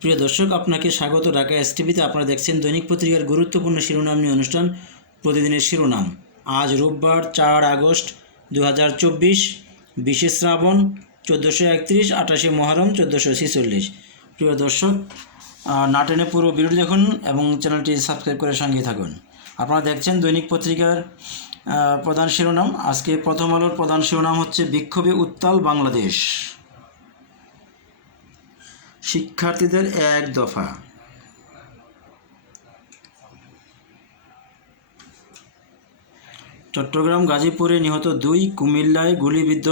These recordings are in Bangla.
প্রিয় দর্শক আপনাকে স্বাগত। ঢাকা এস টিভিতে আপনারা দেখছেন দৈনিক পত্রিকার গুরুত্বপূর্ণ শিরোনাম নিয়ে অনুষ্ঠান প্রতিদিনের শিরোনাম। আজ রোববার চার আগস্ট দু হাজার চব্বিশ বিশে শ্রাবণ চোদ্দোশো একত্রিশ আঠাশে মহরম চোদ্দোশো ছেচল্লিশ। প্রিয় দর্শক আহ, না টেনে পুরো ভিডিও দেখুন এবং চ্যানেলটি সাবস্ক্রাইব করে সঙ্গে থাকুন। আপনারা দেখছেন দৈনিক পত্রিকার প্রধান শিরোনাম। আজকে প্রথম আলোর প্রধান শিরোনাম হচ্ছে বিক্ষোভে উত্তাল বাংলাদেশ। শিক্ষার্থীদের এক দফা। চট্টগ্রাম, গাজীপুরে নিহত দুই, কুমিল্লায় গুলিবিদ্ধ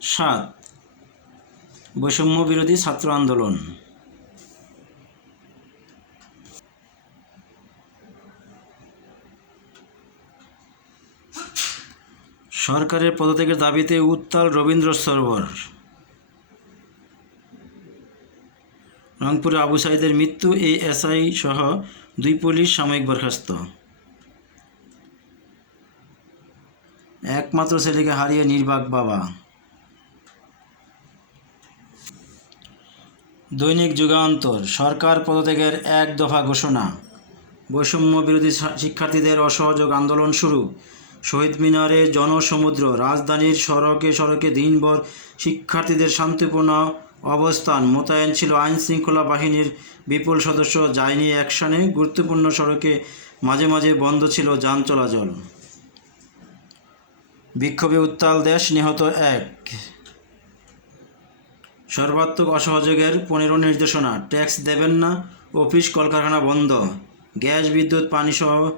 সাত। বৈষম্য বিরোধী ছাত্র আন্দোলন। সরকারের পদত্যাগের দাবিতে উত্তাল রবীন্দ্র সরোবর। রংপুরে আবু সাইদের মৃত্যু এএসআই সহ দুই পুলিশ সাময়িক বরখাস্ত। একমাত্র ছেলেকে হারিয়ে নির্বাক বাবা। দৈনিক যুগান্তর, সরকার পদত্যাগের এক দফা ঘোষণা। বৈষম্য বিরোধী শিক্ষার্থীদের অসহযোগ আন্দোলন শুরু। শহীদ মিনারে জনসমুদ্র, রাজধানীর সড়কে সড়কে দিনভর শিক্ষার্থীদের শান্তিপূর্ণ অবস্থান। মোতায়েন ছিল আইন শৃঙ্খলা বাহিনীর বিপুল সদস্য যায়নি অ্যাকশনে গুরুত্বপূর্ণ সড়কে মাঝে মাঝে বন্ধ ছিল যান চলাচল। বিক্ষোভে উত্তাল দেশ নিহত এক। সর্বাত্মক অসহযোগের পনেরো নির্দেশনা, ট্যাক্স দেবেন না, অফিস, কলকারখানা বন্ধ। গ্যাস, বিদ্যুৎ, পানিসহ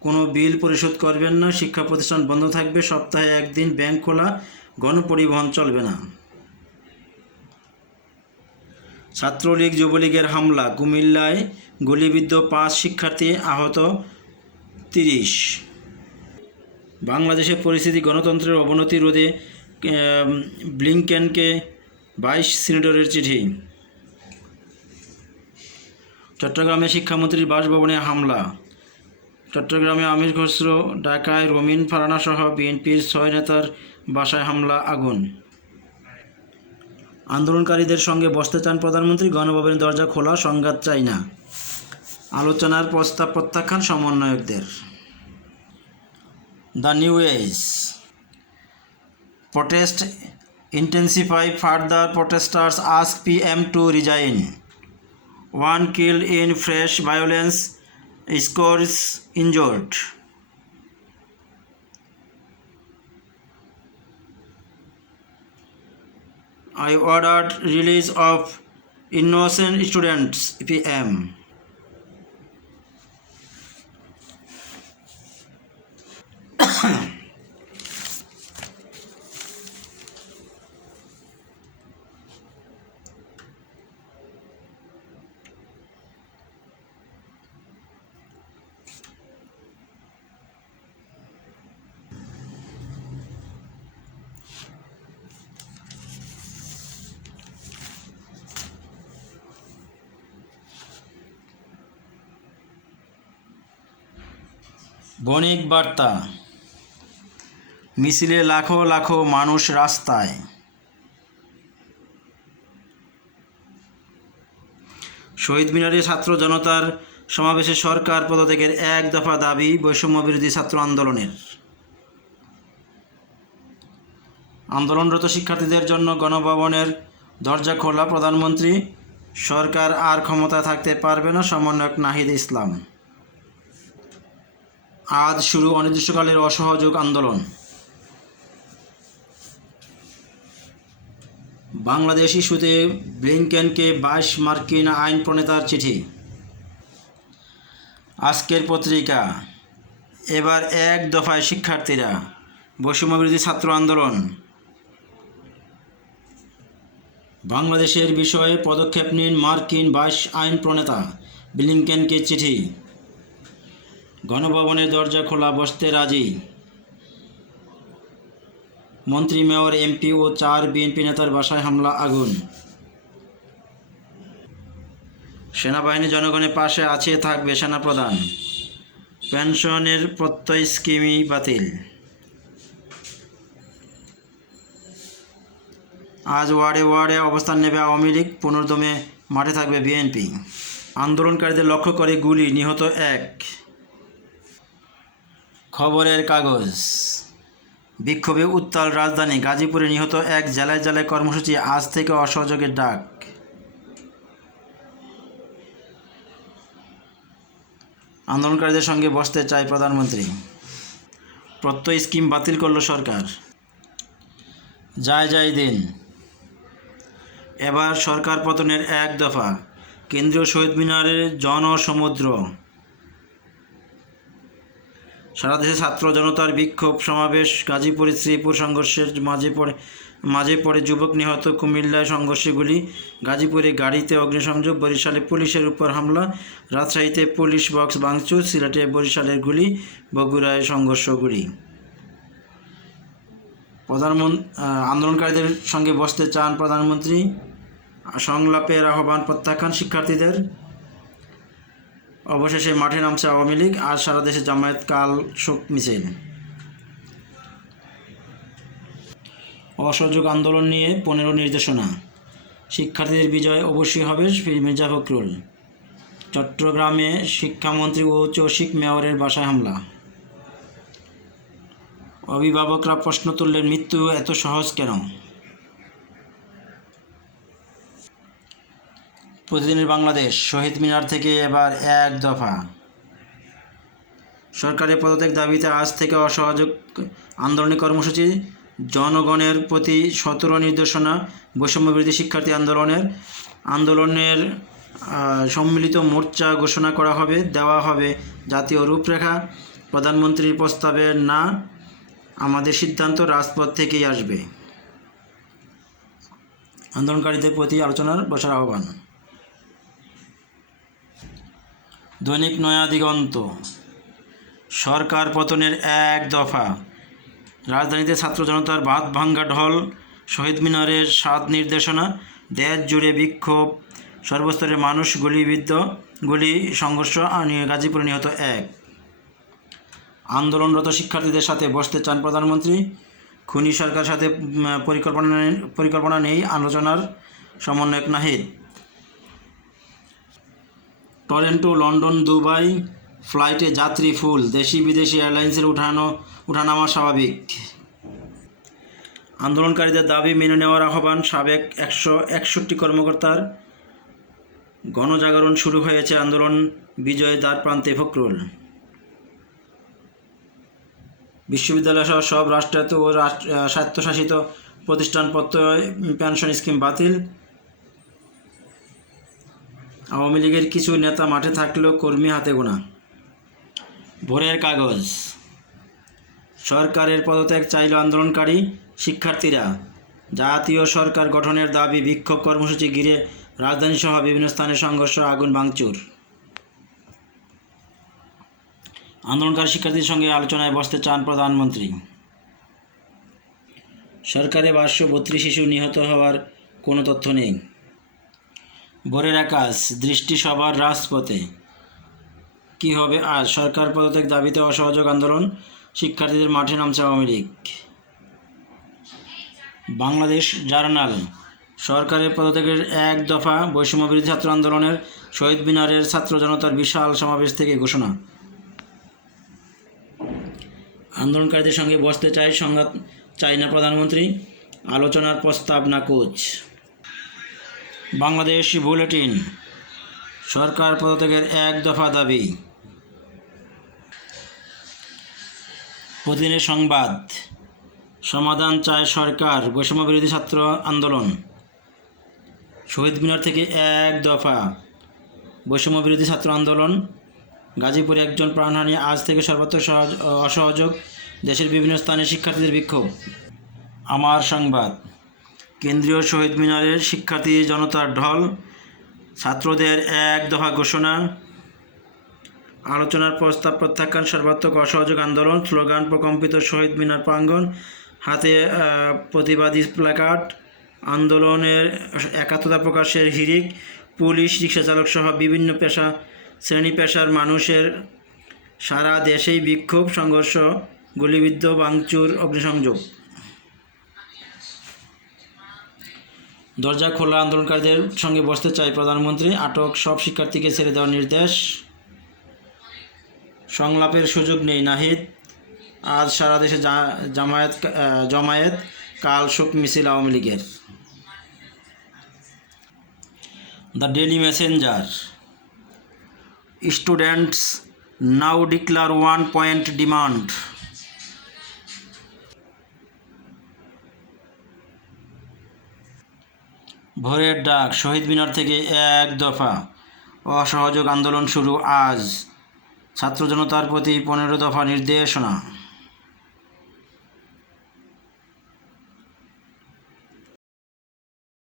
কোনো বিল পরিশোধ করবেন না, শিক্ষা প্রতিষ্ঠান বন্ধ থাকবে, সপ্তাহে একদিন ব্যাংক খোলা, গণপরিবহন চলবে না। ছাত্রলীগ যুবলীগের হামলা, কুমিল্লায় গুলিবিদ্ধ পাঁচ শিক্ষার্থী আহত তিরিশ। বাংলাদেশের পরিস্থিতি, গণতন্ত্রের অবনতি রোধে ব্লিংকেনকে বাইশ সিনেটরের চিঠি। চট্টগ্রামে শিক্ষামন্ত্রীর বাসভবনে হামলা। চট্টগ্রামে আমির খসরু, ঢাকায় রমিন ফারানাসহ বিএনপির ছয় নেতার বাসায় হামলা, আগুন। আন্দোলনকারীদের সঙ্গে বসতে চান প্রধানমন্ত্রী, গণভবনের দরজা খোলা, সংঘাত চাই না। আলোচনার প্রস্তাব প্রত্যাখ্যান সমন্বয়কদের। The New Age. Protest intensify further protesters ask PM to to resign. One kill in fresh violence scores injured. I ordered release of innocent students. PM. Bonik Barta. মিছিলে লাখো লাখো মানুষ রাস্তায়। শহীদ মিনারে ছাত্র জনতার সমাবেশে সরকার পদত্যাগের এক দফা দাবি বৈষম্য বিরোধী ছাত্র আন্দোলনের। আন্দোলনরত শিক্ষার্থীদের জন্য গণভবনের দরজা খোলা প্রধানমন্ত্রী। সরকার আর ক্ষমতা থাকতে পারবে না সমন্বয়ক নাহিদ ইসলাম। আজ শুরু অনির্দিষ্টকালের অসহযোগ আন্দোলন। বাংলাদেশ ইস্যুতে ব্লিংকেনকে বাইশ মার্কিন আইন প্রণেতার চিঠি। আজকের পত্রিকা, এবার এক দফায় শিক্ষার্থীরা, বৈষম্যবিরোধী ছাত্র আন্দোলন। বাংলাদেশের বিষয়ে পদক্ষেপ নিন মার্কিন বাইশ আইন প্রণেতা, ব্লিংকেনকে চিঠি। গণভবনের দরজা খোলা বসতে রাজি। মন্ত্রী, মেয়র, এমপি ও চার বিএনপি নেতার বাসায় হামলা, আগুন। সেনাবাহিনী জনগণের পাশে আছে, থাকবে সেনাপ্রধান। পেনশনের প্রত্যয় স্কিমই বাতিল। আজ ওয়ার্ডে ওয়ার্ডে অবস্থান নেবে আওয়ামী লীগ, পুনর্দমে মাঠে থাকবে বিএনপি। আন্দোলনকারীদের লক্ষ্য করে গুলি, নিহত এক। খবরের কাগজ। বিক্ষোভে উত্তাল রাজধানী গাজীপুরে নিহত এক জেলায় জেলায় কর্মসূচি আজ থেকে অসহযোগের ডাক। আন্দোলনকারীদের সঙ্গে বসতে চায় প্রধানমন্ত্রী। প্রত্যয় স্কিম বাতিল করল সরকার। যায় যায় দিন। এবার সরকার পতনের এক দফা। কেন্দ্রীয় শহীদ মিনারের জনসমুদ্র সারা দেশে ছাত্র জনতার বিক্ষোভ সমাবেশ গাজীপুরে শ্রীপুর সংঘর্ষের মাঝে পড়ে মাঝে পড়ে যুবক নিহত কুমিল্লায় সংঘর্ষগুলি। গাজীপুরে গাড়িতে অগ্নিসংযোগ, বরিশালে পুলিশের উপর হামলা, রাজশাহীতে পুলিশ বক্স ভাঙচুর, সিলেটে বরিশালের গুলি, বগুড়ায় সংঘর্ষগুলি। প্রধানমন্ত্রী আন্দোলনকারীদের সঙ্গে বসতে চান প্রধানমন্ত্রী। সংলাপের আহ্বান প্রত্যাখ্যান শিক্ষার্থীদের। অবশেষে মাঠে নামছে আওয়ামী লীগ, আর সারা দেশে জামায়াত কাল শোক মিছিল। অসহযোগ আন্দোলন নিয়ে পনেরো নির্দেশনা। শিক্ষার্থীদের বিজয় অবশ্যই হবে মির্জা ফখরুল। চট্টগ্রামে শিক্ষামন্ত্রী ও চৌশিক মেয়রের বাসায় হামলা। অভিভাবকরা প্রশ্ন তুললেন, মৃত্যু এত সহজ কেন? প্রতিদিনের বাংলাদেশ, শহীদ মিনার থেকে এবার এক দফা। সরকারের পদত্যাগ দাবিতে আজ থেকে অসহযোগ আন্দোলনী কর্মসূচি, জনগণের প্রতি সতেরো নির্দেশনা বৈষম্য বিরোধী শিক্ষার্থী আন্দোলনের আন্দোলনের সম্মিলিত মোর্চা ঘোষণা করা হবে, দেওয়া হবে জাতীয় রূপরেখা। প্রধানমন্ত্রীর প্রস্তাবে না, আমাদের সিদ্ধান্ত রাজপথ থেকেই আসবে। আন্দোলনকারীদের প্রতি আলোচনার বসার আহ্বান। দৈনিক নয়া দিগন্ত। সরকার পতনের এক দফা। রাজধানীতে ছাত্র জনতার ভাত ভাঙ্গা ঢল, শহীদ মিনারের সাত নির্দেশনা, দেশ জুড়ে বিক্ষোভ, সর্বস্তরের মানুষ গুলিবিদ্ধ, গুলি, সংঘর্ষ গাজীপুরে নিহত এক। আন্দোলনরত শিক্ষার্থীদের সাথে বসতে চান প্রধানমন্ত্রী। খুনি সরকার সাথে পরিকল্পনা পরিকল্পনা নেই, আলোচনার সমন্বয়ক নাহিদ। টরেন্টো, লন্ডন, দুবাই, ফ্লাইটে যাত্রী ফুল, দেশি বিদেশি এয়ারলাইন্সের উঠানো, উঠানামা স্বাভাবিক। আন্দোলনকারীদের দাবি মেনে নেওয়ার আহ্বান সাবেক একশো একষট্টি কর্মকর্তার। গণজাগরণ শুরু হয়েছে আন্দোলন বিজয়ের দ্বার প্রান্তে ফখরুল। বিশ্ববিদ্যালয় সহ সব রাষ্ট্রায়ত্ত ও স্বায়ত্তশাসিত প্রতিষ্ঠান প্রত্যয় পেনশন স্কিম বাতিল। আওয়ামী লীগের কিছু নেতা মাঠে থাকলেও কর্মী হাতে গোনা। ভোরের কাগজ। সরকারের পদত্যাগ চাইল আন্দোলনকারী শিক্ষার্থীরা। জাতীয় সরকার গঠনের দাবি বিক্ষোভ কর্মসূচি ঘিরে রাজধানী সহ বিভিন্ন স্থানে সংঘর্ষ, আগুন ভাঙচুর। আন্দোলনকারী শিক্ষার্থীদের সঙ্গে আলোচনায় বসতে চান প্রধানমন্ত্রী। সরকারে পাঁচশো বত্রিশ শিশু নিহত হওয়ার কোনো তথ্য নেই। ভোরের আকাশ দৃষ্টি সবার রাজপথে। কী হবে আজ সরকার পদত্যাগ দাবিতে অসহযোগ আন্দোলন, শিক্ষার্থীদের মাঠে নামছে আওয়ামী লীগ। বাংলাদেশ জার্নাল, সরকারের পদত্যাগের এক দফা বৈষম্য বিরোধী ছাত্র আন্দোলনের শহীদ মিনারের ছাত্র জনতার বিশাল সমাবেশ থেকে ঘোষণা। আন্দোলনকারীদের সঙ্গে বসতে চাই সংঘাত চাই না প্রধানমন্ত্রী, আলোচনার প্রস্তাব নাকচ বাংলাদেশ বুলেটিন, সরকার পদত্যাগের এক দফা দাবি। প্রতিদিনের সংবাদ, সমাধান চায় সরকার বৈষম্য বিরোধী ছাত্র আন্দোলন। শহীদ মিনার থেকে এক দফা বৈষম্য বিরোধী ছাত্র আন্দোলন। গাজীপুরে একজন প্রাণহানি আজ থেকে সর্বত্র অসহযোগ, দেশের বিভিন্ন স্থানে শিক্ষার্থীদের বিক্ষোভ। আমার সংবাদ। কেন্দ্রীয় শহীদ মিনারের শিক্ষার্থী জনতার ঢল, ছাত্রদের এক দফা ঘোষণা, আলোচনার প্রস্তাব প্রত্যাখ্যান, সর্বাত্মক অসহযোগ আন্দোলন, স্লোগান প্রকম্পিত শহীদ মিনার প্রাঙ্গণ, হাতে প্রতিবাদী প্ল্যাকার্ড, আন্দোলনের একাত্মতা প্রকাশের হিরিক পুলিশ, রিক্সাচালক সহ বিভিন্ন পেশা শ্রেণি পেশার মানুষের সারা দেশেই বিক্ষোভ, সংঘর্ষ, গুলিবিদ্ধ, ভাঙচুর, অগ্নিসংযোগ। দরজা খোলা আন্দোলনকারীদের সঙ্গে বসতে চাই প্রধানমন্ত্রী। আটক সব শিক্ষার্থীকে ছেড়ে দেওয়ার নির্দেশ। সংলাপের সুযোগ নেই নাহিদ। আজ সারা দেশে জামায়াত জমায়েত কাল শোক মিছিল আওয়ামী লীগের। The Daily Messenger. Students now declare one point demand. Bhorer Dak, শহীদ মিনার থেকে এক দফা। অসহযোগ আন্দোলন শুরু আজ। ছাত্র জনতার প্রতি পনেরো দফা নির্দেশনা।